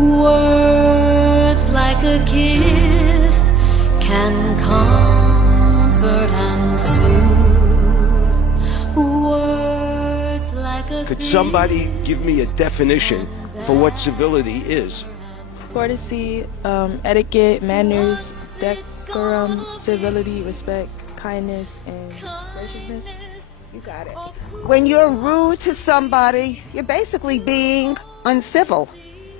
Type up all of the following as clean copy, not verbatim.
Words like a kiss can comfort and soothe. Words like a Could somebody give me a definition for what civility is? Courtesy, etiquette, manners, decorum, civility, respect, kindness, and graciousness. You got it. When you're rude to somebody, you're basically being uncivil.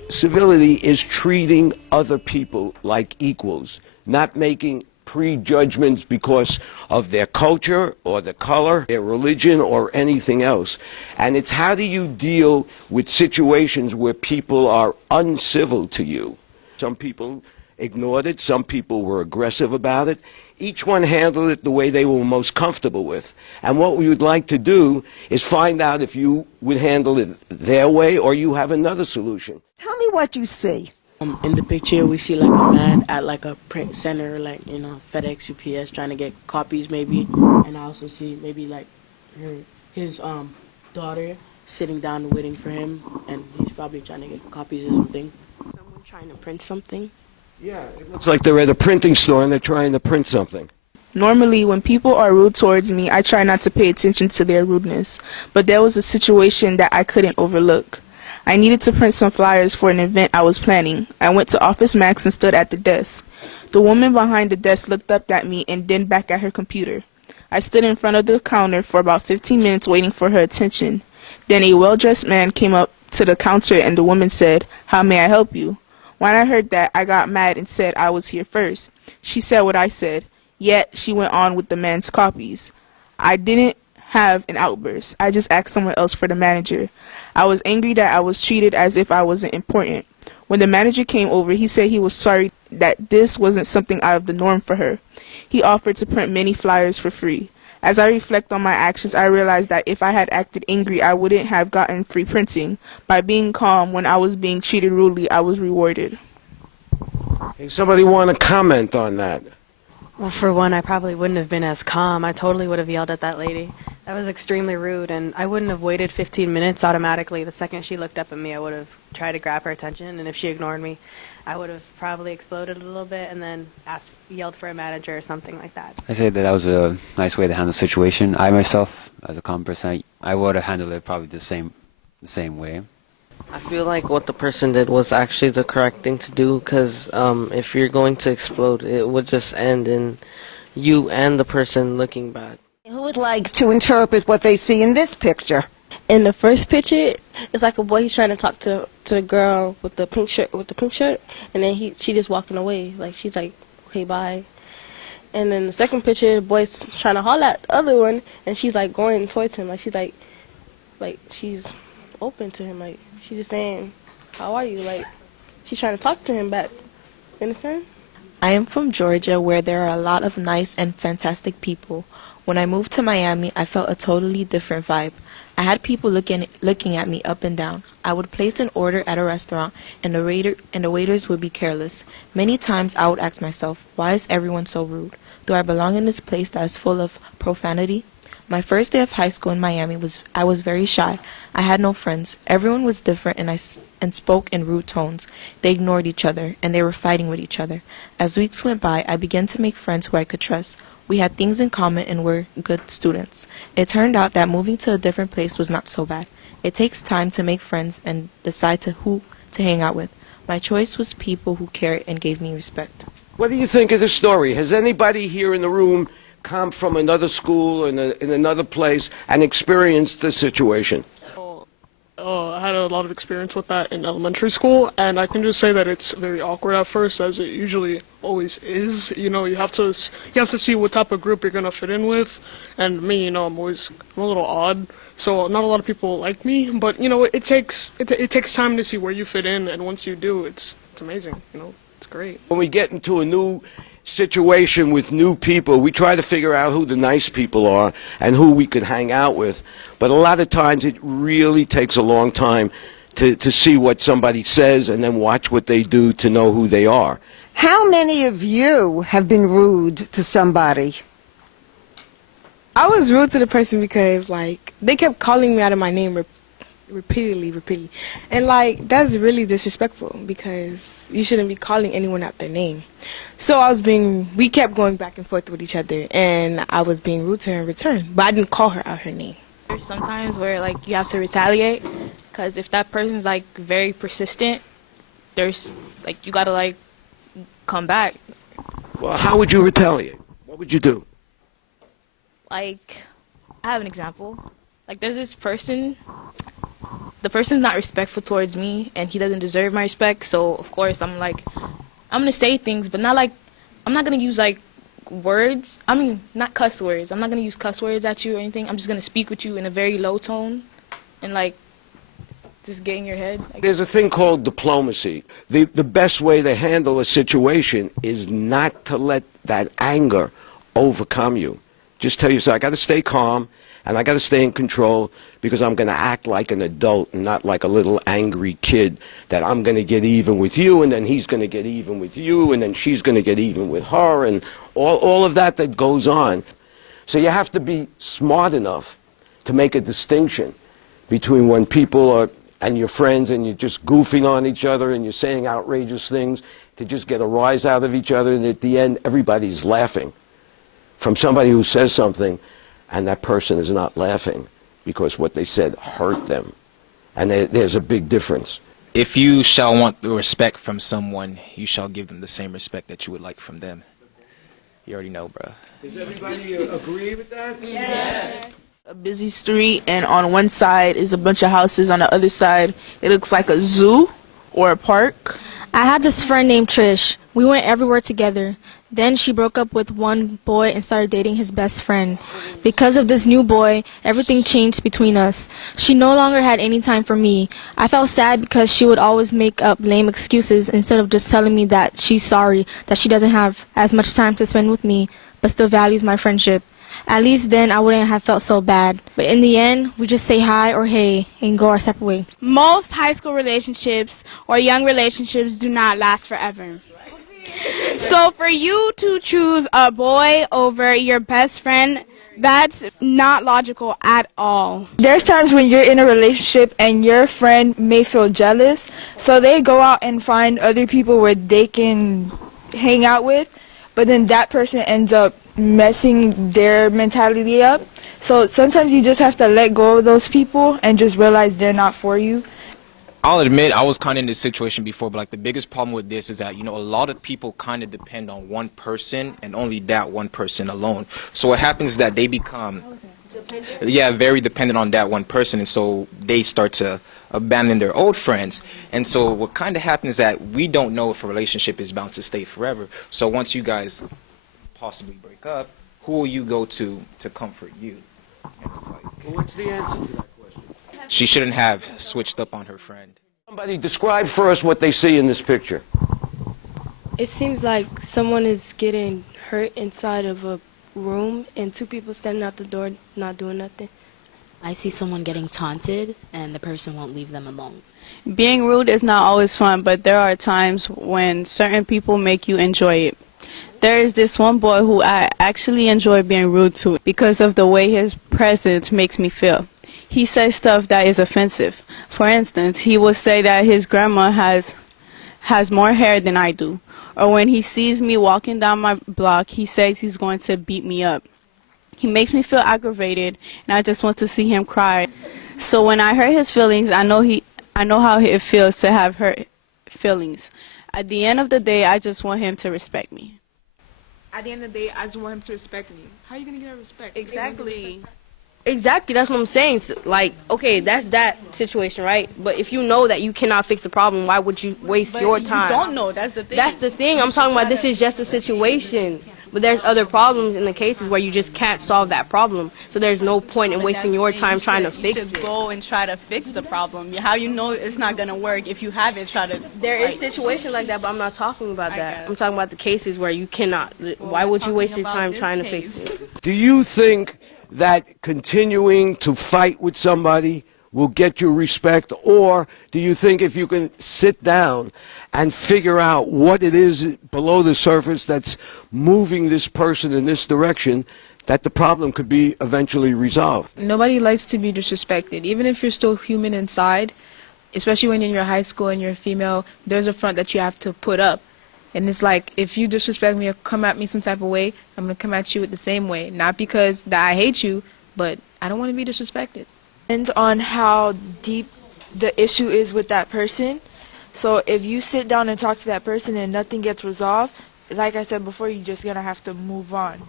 Civility is treating other people like equals, not making prejudgments because of their culture or the color, their religion, or anything else. And it's how do you deal with situations where people are uncivil to you? Some people ignored it, some people were aggressive about it. Each one handled it the way they were most comfortable with. And what we would like to do is find out if you would handle it their way or you have another solution. Tell me what you see. In the picture, we see like a man at like a print center, like, you know, FedEx, UPS, trying to get copies maybe. And I also see maybe like his daughter sitting down waiting for him, and he's probably trying to get copies or something. Someone trying to print something. Yeah, it looks like they're at a printing store and they're trying to print something. Normally, when people are rude towards me, I try not to pay attention to their rudeness. But there was a situation that I couldn't overlook. I needed to print some flyers for an event I was planning. I went to Office Max and stood at the desk. The woman behind the desk looked up at me and then back at her computer. I stood in front of the counter for about 15 minutes waiting for her attention. Then a well-dressed man came up to the counter and the woman said, "How may I help you?" When I heard that, I got mad and said I was here first. She said what I said, yet she went on with the man's copies. I didn't have an outburst. I just asked someone else for the manager. I was angry that I was treated as if I wasn't important. When the manager came over, he said he was sorry that this wasn't something out of the norm for her. He offered to print many flyers for free. As I reflect on my actions, I realized that if I had acted angry, I wouldn't have gotten free printing. By being calm when I was being treated rudely, I was rewarded. Hey, somebody want to comment on that? Well, for one, I probably wouldn't have been as calm. I totally would have yelled at that lady. That was extremely rude, and I wouldn't have waited 15 minutes automatically. The second she looked up at me, I would have tried to grab her attention, and if she ignored me, I would have probably exploded a little bit and then yelled for a manager or something like that. I say that was a nice way to handle the situation. I myself, as a calm person, I would have handled it probably the same way. I feel like what the person did was actually the correct thing to do, because if you're going to explode, it would just end in you and the person looking bad. Who would like to interpret what they see in this picture? In the first picture, it's like a boy. He's trying to talk to the girl with the pink shirt, and then she just walking away. Like she's like, okay, bye. And then the second picture, the boy's trying to holler at the other one, and she's like going towards him. Like she's open to him. Like she's just saying, how are you? Like she's trying to talk to him back. You understand? I am from Georgia, where there are a lot of nice and fantastic people. When I moved to Miami, I felt a totally different vibe. I had people looking at me up and down. I would place an order at a restaurant, and the waiters would be careless. Many times I would ask myself, why is everyone so rude? Do I belong in this place that is full of profanity? My first day of high school in Miami I was very shy. I had no friends. Everyone was different and spoke in rude tones. They ignored each other, and they were fighting with each other. As weeks went by, I began to make friends who I could trust. We had things in common and were good students. It turned out that moving to a different place was not so bad. It takes time to make friends and decide who to hang out with. My choice was people who cared and gave me respect. What do you think of the story? Has anybody here in the room come from another school or in another place and experienced this situation? I had a lot of experience with that in elementary school, and I can just say that it's very awkward at first, as it usually always is. You know, you have to see what type of group you're gonna fit in with. And me, you know, I'm a little odd, so not a lot of people like me. But you know, it takes time to see where you fit in, and once you do, it's amazing. You know, it's great. When we get into a new situation with new people, we try to figure out who the nice people are and who we could hang out with. But a lot of times it really takes a long time to see what somebody says and then watch what they do to know who they are. How many of you have been rude to somebody? I was rude to the person because, like, they kept calling me out of my name repeatedly. And, like, that's really disrespectful because you shouldn't be calling anyone out their name. So we kept going back and forth with each other, and I was being rude to her in return, but I didn't call her out her name. There's sometimes where, like, you have to retaliate because if that person's, like, very persistent, there's, like, you gotta, like, come back. Well, how would you retaliate? What would you do? Like, I have an example. Like, there's this person, the person's not respectful towards me, and he doesn't deserve my respect, so, of course, I'm gonna say things, but not, like, I'm not gonna use, like, words. I mean, not cuss words. I'm not gonna use cuss words at you or anything. I'm just gonna speak with you in a very low tone, and, like, just get in your head. There's a thing called diplomacy. The best way to handle a situation is not to let that anger overcome you. Just tell yourself, I got to stay calm, and I got to stay in control because I'm going to act like an adult and not like a little angry kid that I'm going to get even with you, and then he's going to get even with you, and then she's going to get even with her, and all of that goes on. So you have to be smart enough to make a distinction between when people are and your friends and you're just goofing on each other and you're saying outrageous things to just get a rise out of each other, and at the end everybody's laughing. From somebody who says something and that person is not laughing because what they said hurt them. And there's a big difference. If you shall want the respect from someone, you shall give them the same respect that you would like from them. You already know, bro. Does everybody agree with that? Yes. A busy street, and on one side is a bunch of houses. On the other side, it looks like a zoo or a park. I had this friend named Trish. We went everywhere together. Then she broke up with one boy and started dating his best friend. Because of this new boy, everything changed between us. She no longer had any time for me. I felt sad because she would always make up lame excuses instead of just telling me that she's sorry, that she doesn't have as much time to spend with me, but still values my friendship. At least then I wouldn't have felt so bad. But in the end, we just say hi or hey and go our separate way. Most high school relationships or young relationships do not last forever. So for you to choose a boy over your best friend, that's not logical at all. There's times when you're in a relationship and your friend may feel jealous, so they go out and find other people where they can hang out with, but then that person ends up messing their mentality up. So sometimes you just have to let go of those people and just realize they're not for you. I'll admit I was kind of in this situation before, but like the biggest problem with this is that, you know, a lot of people kind of depend on one person and only that one person alone. So what happens is that they become, very dependent on that one person, and so they start to abandon their old friends. And so what kind of happens is that we don't know if a relationship is bound to stay forever. So once you guys possibly break up, who will you go to comfort you? And it's like, well, what's the answer to that question? She shouldn't have switched up on her friend. Somebody describe for us what they see in this picture. It seems like someone is getting hurt inside of a room and two people standing out the door not doing nothing. I see someone getting taunted and the person won't leave them alone. Being rude is not always fun, but there are times when certain people make you enjoy it. There is this one boy who I actually enjoy being rude to because of the way his presence makes me feel. He says stuff that is offensive. For instance, he will say that his grandma has more hair than I do. Or when he sees me walking down my block, he says he's going to beat me up. He makes me feel aggravated, and I just want to see him cry. So when I hurt his feelings, I know how it feels to have hurt feelings. At the end of the day, I just want him to respect me. At the end of the day, I just want him to respect me. How are you going to get respect? Exactly. Exactly, that's what I'm saying. So, like, okay, that's that situation, right? But if you know that you cannot fix the problem, why would you waste your time? You don't know, that's the thing. That's the thing. I'm talking about this is just a situation. But there's other problems in the cases where you just can't solve that problem. So there's no point in wasting your time trying to fix it. You should go and try to fix the problem. How you know it's not going to work if you haven't tried to... There is situations like that, but I'm not talking about that. I'm talking about the cases where you cannot. Why would you waste your time trying to fix it? Do you think that continuing to fight with somebody will get you respect, or do you think if you can sit down and figure out what it is below the surface that's moving this person in this direction, that the problem could be eventually resolved. Nobody likes to be disrespected. Even if you're still human inside, especially when you're in your high school and you're a female, there's a front that you have to put up. And it's like, if you disrespect me or come at me some type of way, I'm going to come at you the same way. Not because that I hate you, but I don't want to be disrespected. Depends on how deep the issue is with that person. So if you sit down and talk to that person and nothing gets resolved, like I said before, you're just going to have to move on.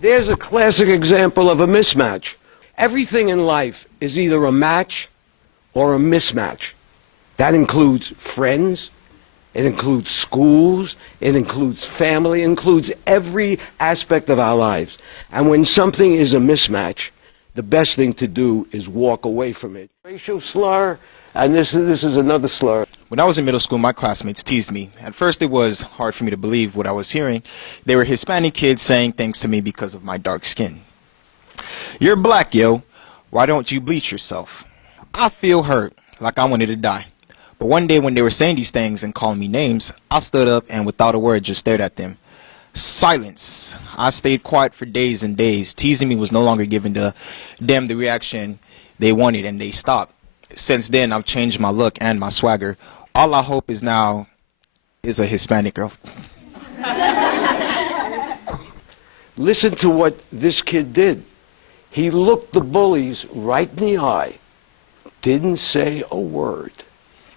There's a classic example of a mismatch. Everything in life is either a match or a mismatch. That includes friends, it includes schools, it includes family, it includes every aspect of our lives. And when something is a mismatch, the best thing to do is walk away from it. Racial slur, and this is another slur. When I was in middle school, my classmates teased me. At first, it was hard for me to believe what I was hearing. They were Hispanic kids saying things to me because of my dark skin. "You're black, yo. Why don't you bleach yourself?" I feel hurt, like I wanted to die. But one day when they were saying these things and calling me names, I stood up and without a word just stared at them. Silence. I stayed quiet for days and days. Teasing me was no longer giving them the reaction they wanted, and they stopped. Since then, I've changed my look and my swagger. All I hope is now is a Hispanic girl. Listen to what this kid did. He looked the bullies right in the eye, didn't say a word,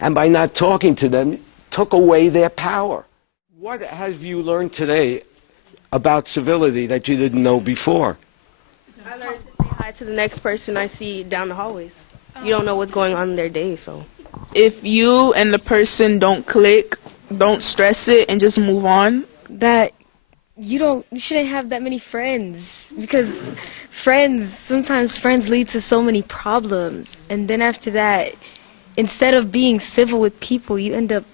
and by not talking to them, took away their power. What have you learned today about civility that you didn't know before? I learned to say hi to the next person I see down the hallways. You don't know what's going on in their day, so. If you and the person don't click, don't stress it and just move on. That you shouldn't have that many friends, because sometimes friends lead to so many problems. And then after that, instead of being civil with people, you end up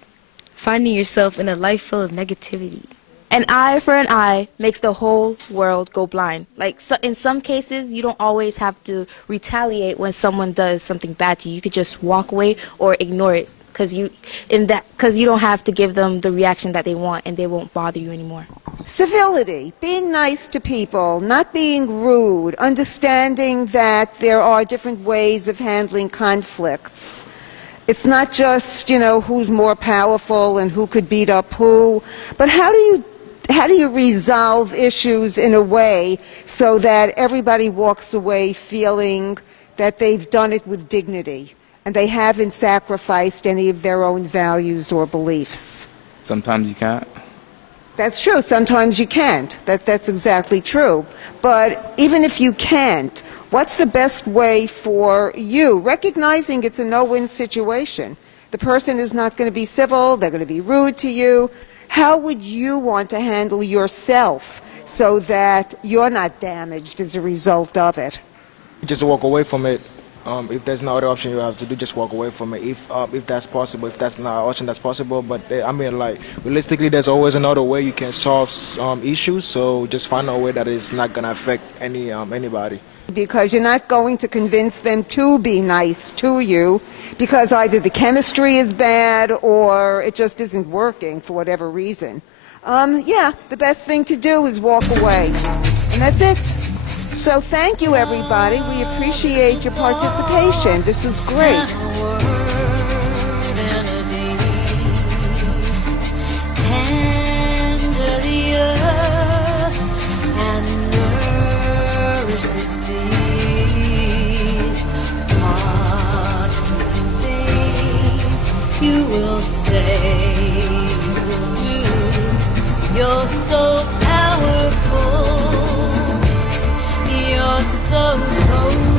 finding yourself in a life full of negativity. An eye for an eye makes the whole world go blind. Like, so in some cases, you don't always have to retaliate when someone does something bad to you. You could just walk away or ignore it, because you don't have to give them the reaction that they want, and they won't bother you anymore. Civility, being nice to people, not being rude, understanding that there are different ways of handling conflicts. It's not just, who's more powerful and who could beat up who, but how do you resolve issues in a way so that everybody walks away feeling that they've done it with dignity and they haven't sacrificed any of their own values or beliefs? Sometimes you can't. That's true. Sometimes you can't. That's exactly true. But even if you can't, what's the best way for you, recognizing it's a no-win situation? The person is not going to be civil, they're going to be rude to you. How would you want to handle yourself so that you're not damaged as a result of it? Just walk away from it. If there's no other option you have to do, just walk away from it. If that's possible, if that's not an option, that's possible. But realistically, there's always another way you can solve issues. So just find a way that is not going to affect anybody. Because you're not going to convince them to be nice to you, because either the chemistry is bad or it just isn't working for whatever reason. The best thing to do is walk away. And that's it. So thank you, everybody. We appreciate your participation. This was great. Tender the earth and nourish the seed. What do you think you will say, you will do? You're so powerful. You're so cold.